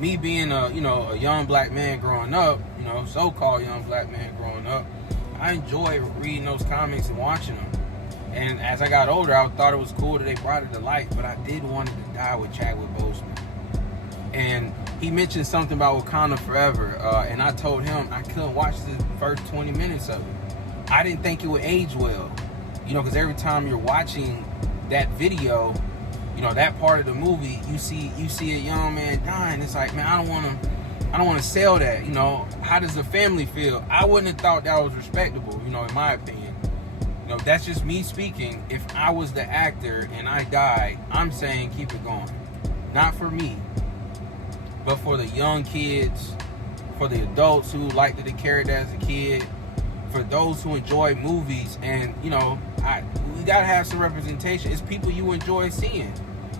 me being a young black man growing up, so-called young black man growing up, I enjoy reading those comics and watching them. And as I got older, I thought it was cool that they brought it to light, but I did want it to die with Chadwick Boseman. And he mentioned something about Wakanda Forever, and I told him I couldn't watch the first 20 minutes of it. I didn't think it would age well, because every time you're watching that video, that part of the movie, you see a young man dying. It's like, man, I don't want to sell that. How does the family feel? I wouldn't have thought that was respectable, in my opinion. That's just me speaking. If I was the actor and I died, I'm saying keep it going. Not for me, but for the young kids, for the adults who liked the character as a kid, for those who enjoy movies, and we gotta have some representation. It's people you enjoy seeing,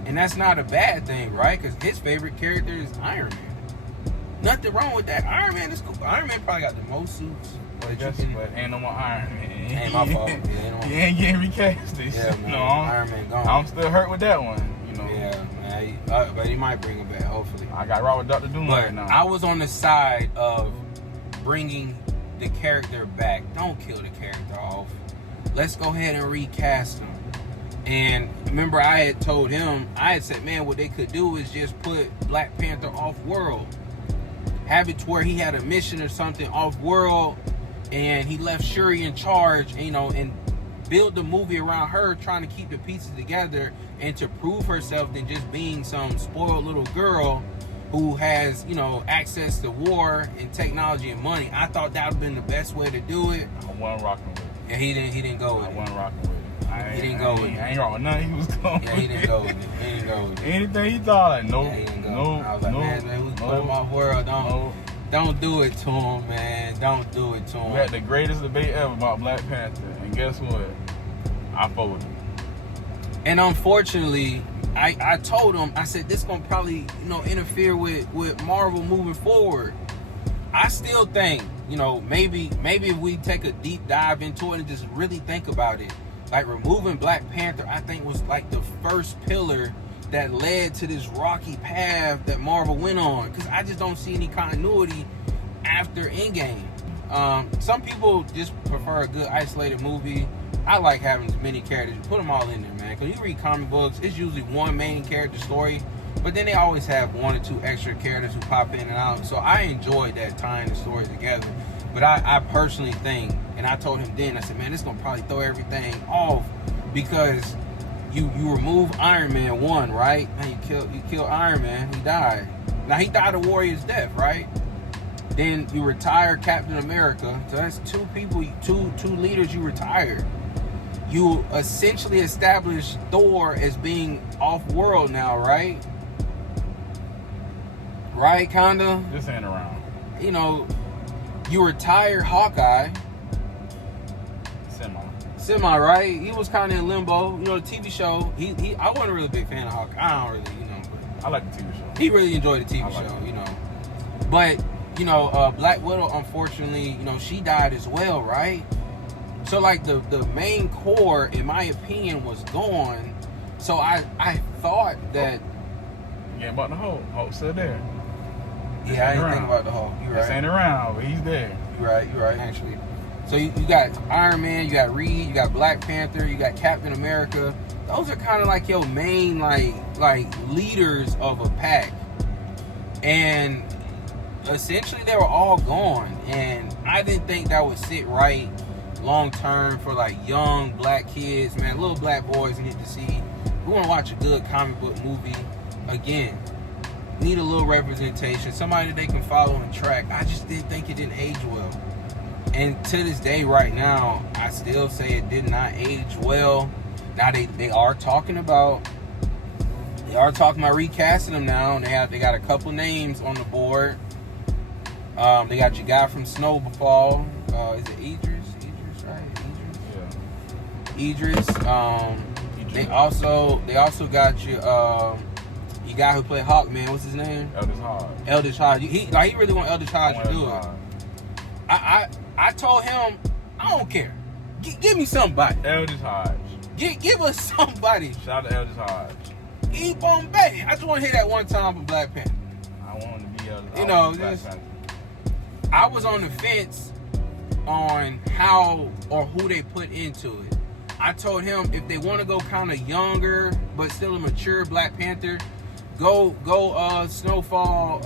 and that's not a bad thing, right? Because his favorite character is Iron Man. Nothing wrong with that. Iron Man is cool. Iron Man probably got the most suits. But ain't no more Iron Man. Ain't my fault. You ain't getting recasted. Yeah, man. Iron Man gone. I'm still hurt with that one. Yeah, man. But he might bring it back, hopefully. I got right with Dr. Doom right now. I was on the side of bringing the character back. Don't kill the character off. Let's go ahead and recast him. And remember, I had told him, I had said, man, what they could do is just put Black Panther off-world. Have it to where he had a mission or something off-world, and he left Shuri in charge, and build the movie around her trying to keep the pieces together and to prove herself than just being some spoiled little girl who has, access to war and technology and money. I thought that would have been the best way to do it. I wasn't rocking with it. Yeah, he didn't go with it. I wasn't rocking with it. He didn't go with it. I ain't rocking with nothing he was going Yeah, he didn't go with it. He didn't go with it. Anything he thought, like, nope. Yeah, he didn't go. Nope. I was like, man, we put him off world. Don't do it to him, man. Don't do it to him. We had the greatest debate ever about Black Panther, and guess what? I folded. And unfortunately, I told him, I said, this gonna probably, interfere with Marvel moving forward. I still think, maybe if we take a deep dive into it and just really think about it, like removing Black Panther, I think was like the first pillar that led to this rocky path that Marvel went on, because I just don't see any continuity after Endgame. Some people just prefer a good isolated movie. I like having as many characters. Put them all in there, man. Because you read comic books, it's usually one main character story, but then they always have one or two extra characters who pop in and out. So I enjoyed that tying the stories together. But I personally think, and I told him then, I said, man, this is going to probably throw everything off, because you remove Iron Man 1, right? And you kill Iron Man, he died. Now, he died a warrior's death, right? Then you retire Captain America. So that's two people, two leaders you retired. You essentially establish Thor as being off-world now, right? Right, kinda? This ain't around. You retire Hawkeye. Semi, right? He was kind of in limbo. The TV show, I wasn't really a big fan of Hawkeye. I don't really, I like the TV show. He really enjoyed the TV show, But, Black Widow, unfortunately, she died as well, right? So, like, the main core, in my opinion, was gone. So, I thought that... Yeah, about the Hulk. Hulk's still there. Yeah, I didn't think about the Hulk. You're right. This ain't around, but he's there. You're right, actually. So, you got Iron Man, you got Reed, you got Black Panther, you got Captain America. Those are kind of like your main, like leaders of a pack. And essentially, they were all gone. And I didn't think that would sit right long term for like young black kids, man, little black boys need to see. We want to watch a good comic book movie again. Need a little representation, somebody that they can follow and track. I just didn't think it didn't age well. And to this day, right now, I still say it did not age well. Now they are talking about recasting them now, and they got a couple names on the board. They got your guy from Snowfall. Is it Idris? Idris. They also got your guy who played Hawkman. What's his name? Eldridge Hodge. He really want Eldridge Hodge to do it. I told him, I don't care. Give me somebody. Eldridge Hodge. Give us somebody. Shout out to Eldridge Hodge. Keep on betting. I just want to hear that one time from Black Panther. I want him to be You know, Black just- Panther. I was on the fence on how or who they put into it. I told him if they want to go kind of younger but still a mature Black Panther, go Snowfall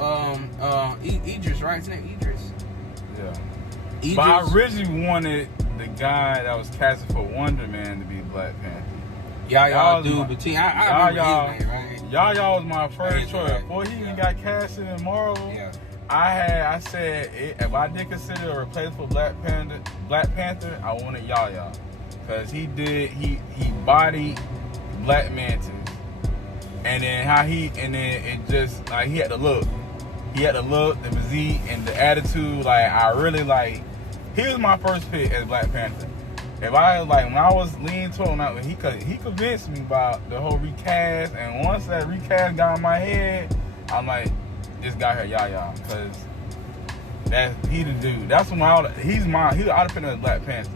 Idris, right? His name Idris. Yeah. Idris. But I originally wanted the guy that was casted for Wonder Man to be Black Panther. Y'all was do, my- but I remember his name, right? Yaya was my first Yeah, choice. yeah. Before he even got casted in Marvel, Yeah. I said if I did consider a replacement for Black Panther, I wanted Yaya. Cause he bodied Black Mantis. And then it just like he had the look. He had the look, the physique, and the attitude. Like I really like. He was my first pick as Black Panther. If I like when I was leaning toward him, he convinced me about the whole recast. And once that recast got in my head, I'm like, this guy here, Yaya, because he the dude. That's when I'd have put him as Black Panther.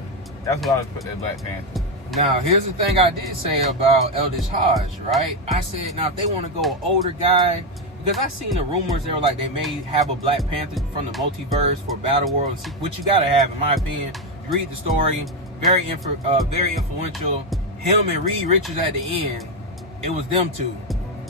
That's what I would put as Black Panther. Now, here's the thing I did say about Eldridge Hodge, right? I said, now, if they want to go an older guy, because I seen the rumors, they were like, they may have a Black Panther from the multiverse for Battle World, which you got to have, in my opinion. Read the story, very influential. Him and Reed Richards at the end, it was them two.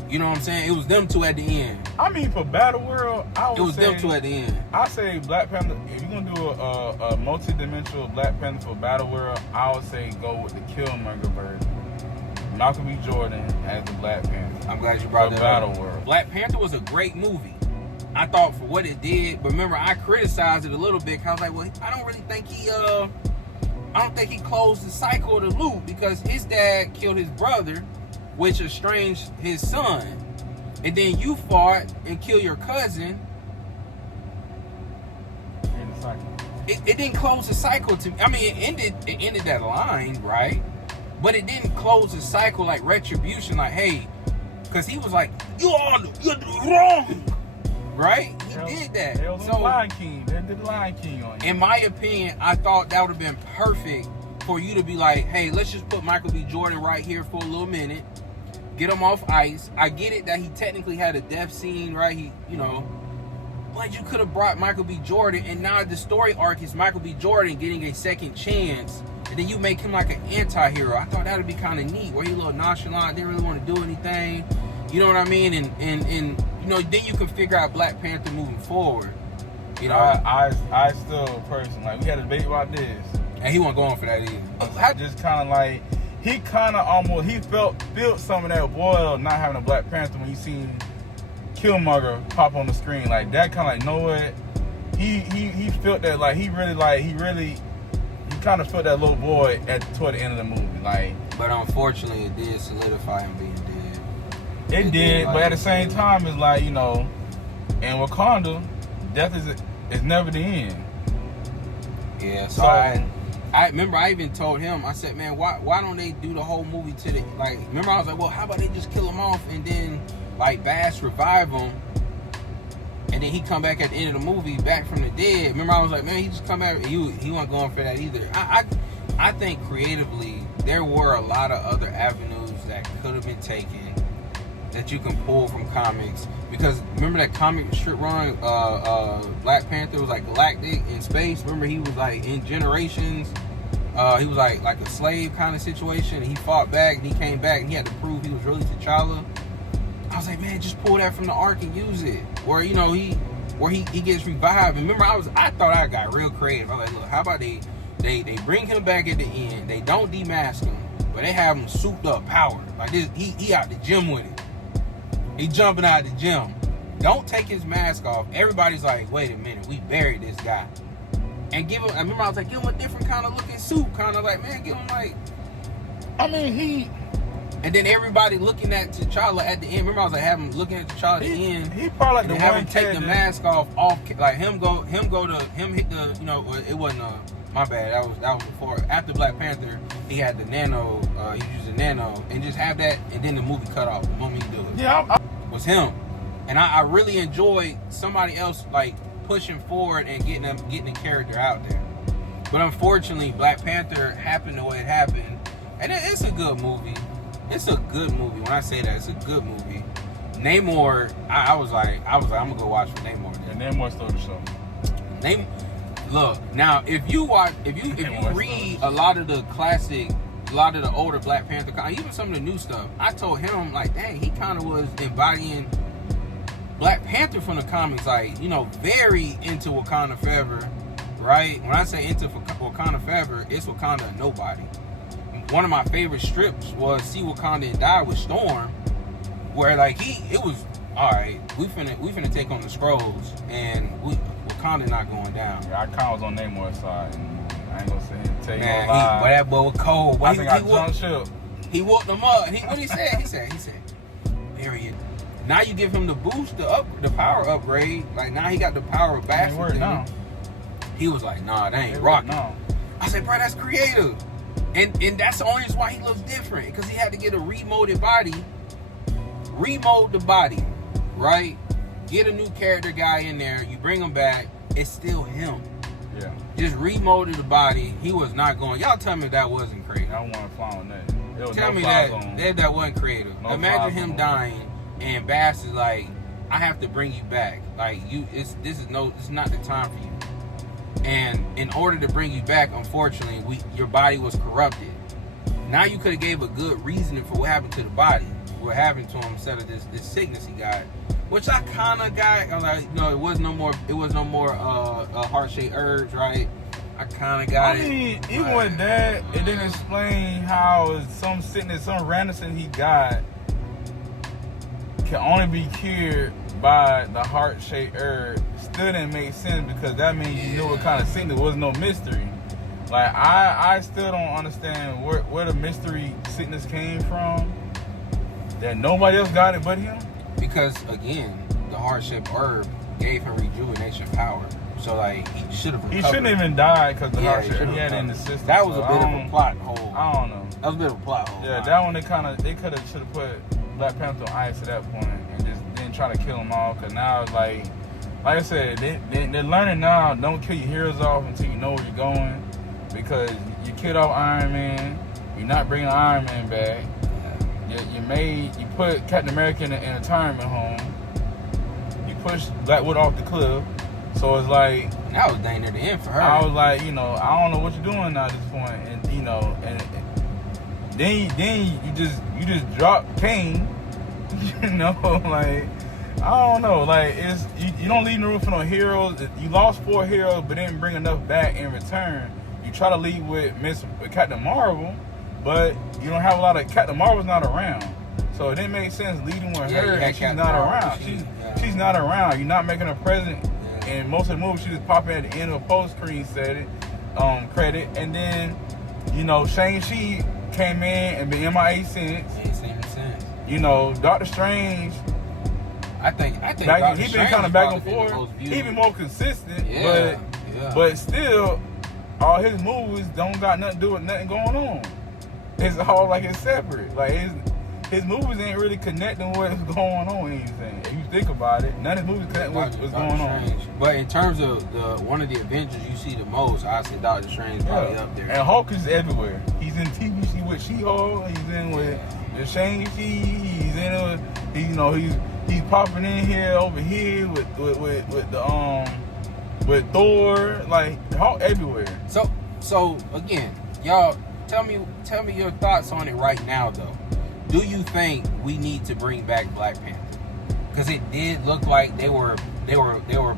You know what I'm saying? It was them two at the end. I mean, for Battle World, It was them two at the end. I say Black Panther. If you're gonna do a multi-dimensional Black Panther for Battle World, I would say go with the Killmonger version. Malcolm B. Jordan as the Black Panther. I'm glad you brought that Battle up. World. Black Panther was a great movie. I thought for what it did, but remember I criticized it a little bit. Cause I was like, well, I don't really think he closed the cycle of the loop because his dad killed his brother, which estranged his son, and then you fought and killed your cousin. In the cycle. It didn't close the cycle to me. I mean, it ended that line, right? But it didn't close the cycle like retribution, like, hey, because he was like, you're wrong, right? He did that. They was So, Lion King. They did Lion King on you. in my opinion, I thought that would have been perfect for you to be like, hey, let's just put Michael B. Jordan right here for a little minute. Get him off ice. I get it that he technically had a death scene, right? But you could have brought Michael B. Jordan, and now the story arc is Michael B. Jordan getting a second chance, and then you make him like an anti-hero. I thought that would be kind of neat, where he a little nonchalant, didn't really want to do anything. You know what I mean? And then you can figure out Black Panther moving forward. You know, I still person like we had a debate about this. and he wasn't going for that either. I just kind of like he felt some of that boil not having a Black Panther when you seen Killmonger pop on the screen like that. Kind of like, know what? He felt that like he kind of felt that little boy toward the end of the movie like. But unfortunately, it did solidify him being dead. It did, but at the same time, it's like, in Wakanda, death is never the end. Yeah, so I remember I even told him, I said, man, why don't they do the whole movie to the, like, remember I was like, well, how about they just kill him off and then, like, Bash revive him, and then he come back at the end of the movie, back from the dead. Remember I was like, man, he just come back, he wasn't going for that either. I think creatively, there were a lot of other avenues that could have been taken that you can pull from comics, because remember that comic strip run, Black Panther was like galactic in space. Remember he was like in Generations, he was like a slave kind of situation, and he fought back and he came back and he had to prove he was really T'Challa. I was like, man, just pull that from the arc and use it, where he gets revived. And remember I thought I got real creative. I was like, look, how about they bring him back at the end, they don't demask him, but they have him souped up, powered like this. He out the gym with it. He jumping out of the gym. Don't take his mask off. Everybody's like, wait a minute, we buried this guy. And give him, I remember I was like, give him a different kind of looking suit. Kind of like, man, give him like, and then everybody looking at T'Challa at the end. Remember I was like, have him looking at T'Challa at the end. He probably like and the have one him take the mask off, like him hit the, it wasn't, my bad, that was before. After Black Panther, he had the nano, he used the nano, and just have that, and then the movie cut off the moment he do it. Yeah, was him. And I really enjoyed somebody else like pushing forward and getting the character out there. But unfortunately, Black Panther happened the way it happened. And it's a good movie. It's a good movie. When I say that, it's a good movie. Namor, I was like, I'm gonna go watch for Namor. And Namor stole the show. Look, now if you read a lot of the classic, a lot of the older Black Panther, even some of the new stuff, I told him like, dang, he kind of was embodying Black Panther from the comics, like, you know, very into Wakanda Forever, right? When I say into Wakanda Forever, it's Wakanda and nobody. One of my favorite strips was See Wakanda and Die with Storm, where like it was all right. We finna take on the Skrulls, and Wakanda not going down. Yeah, I kind of was on Namor's side. I ain't gonna say it. Tell you Man, no lie. but that boy was cold. I think I jumped ship. He whooped them up. What he said? He said, period. Now you give him the boost, the power upgrade. Like now he got the power of bastard. He was like, nah, that ain't rocking. No. I said, bro, that's creative. And that's the only reason why he looks different. Because he had to get a remolded body. Remold the body, right? Get a new character guy in there. You bring him back. It's still him. Yeah. Just remolded the body. He was not going. Y'all tell me that wasn't creative. I don't want to fly on that. Tell me that wasn't creative. No Imagine him dying and Bass is like, I have to bring you back. Like it's not the time for you. And in order to bring you back, unfortunately, your body was corrupted. Now you could have gave a good reasoning for what happened to the body, what happened to him instead of this sickness he got, which I kind of got. I'm like, no, it was no more heart-shaped herbs, right? I kind of got it. I mean, even with that, it didn't explain how some sickness, some random thing he got can only be cured by the heart-shaped herb. Still didn't make sense because that means you knew what kind of sickness. There was no mystery. Like I still don't understand where the mystery sickness came from. That nobody else got it but him. Because again, the heart-shaped herb gave him rejuvenation power. So like he should have recovered. He shouldn't even die because the heart shaped. He had it in the recovered. system. That was a bit of a plot hole. I don't know. That was a bit of a plot hole. Yeah, that one they should have put Black Panther on ice at that point and just didn't try to kill them all. Because now it's like I said, they're learning now. Don't kill your heroes off until you know where you're going. Because you killed off Iron Man. You're not bringing Iron Man back. You put Captain America in a retirement home. You pushed Black Widow off the cliff. So it's like that was danger to end for her. I was like, I don't know what you're doing now at this point, and and then you just drop Kane. Like I don't know, like it's you don't leave no room for no heroes. You lost 4 heroes, but didn't bring enough back in return. You try to lead with Captain Marvel, but you don't have a lot of Captain Marvel's not around, so it didn't make sense leading with her and she's not around. She's not around. You're not making her present. And most of the movies, she just pop in at the end of a post-screen credit. And then, Shang-Chi came in and been MIA since. Ain't seen him since. Doctor Strange. I think he's been kind of back and forth. He been more consistent, but still, all his movies don't got nothing to do with nothing going on. It's all like it's separate. Like his movies ain't really connecting with what's going on. Anything. If you think about it, none of his movies connect with what's going on. But in terms of one of the Avengers you see the most, I say Doctor Strange probably up there. And Hulk is everywhere. He's in TV with She-Hulk. He's in with the Shang-Chi. He's in he's popping in here over here with Thor. Like Hulk everywhere. So again, y'all tell me your thoughts on it right now though. Do you think we need to bring back Black Panther? Because it did look like they were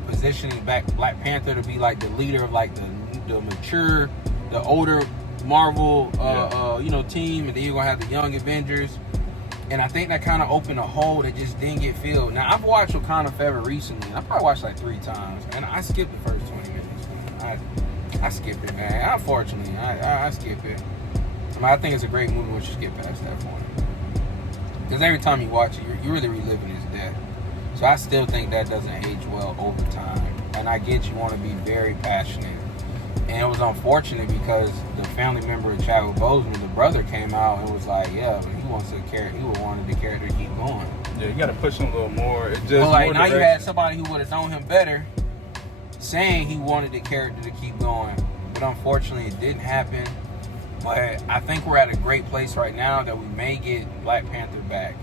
positioning back Black Panther to be like the leader of like the mature, the older Marvel team, and then you're gonna have the young Avengers. And I think that kind of opened a hole that just didn't get filled. Now I've watched Wakanda Forever recently, and I probably watched like 3 times, and I skipped the first 20 minutes. I skipped it, man. Unfortunately, I skip it. I think it's a great movie once you skip past that point. Because every time you watch it, you're really reliving his death. So I still think that doesn't age well over time. And I get you want to be very passionate. And it was unfortunate because the family member of Chadwick Boseman, the brother, came out and was like, yeah, but he wanted the character to keep going. Yeah, you got to push him a little more. It's just well, like now you had somebody who would have known him better saying he wanted the character to keep going. But unfortunately, it didn't happen. But I think we're at a great place right now that we may get Black Panther back.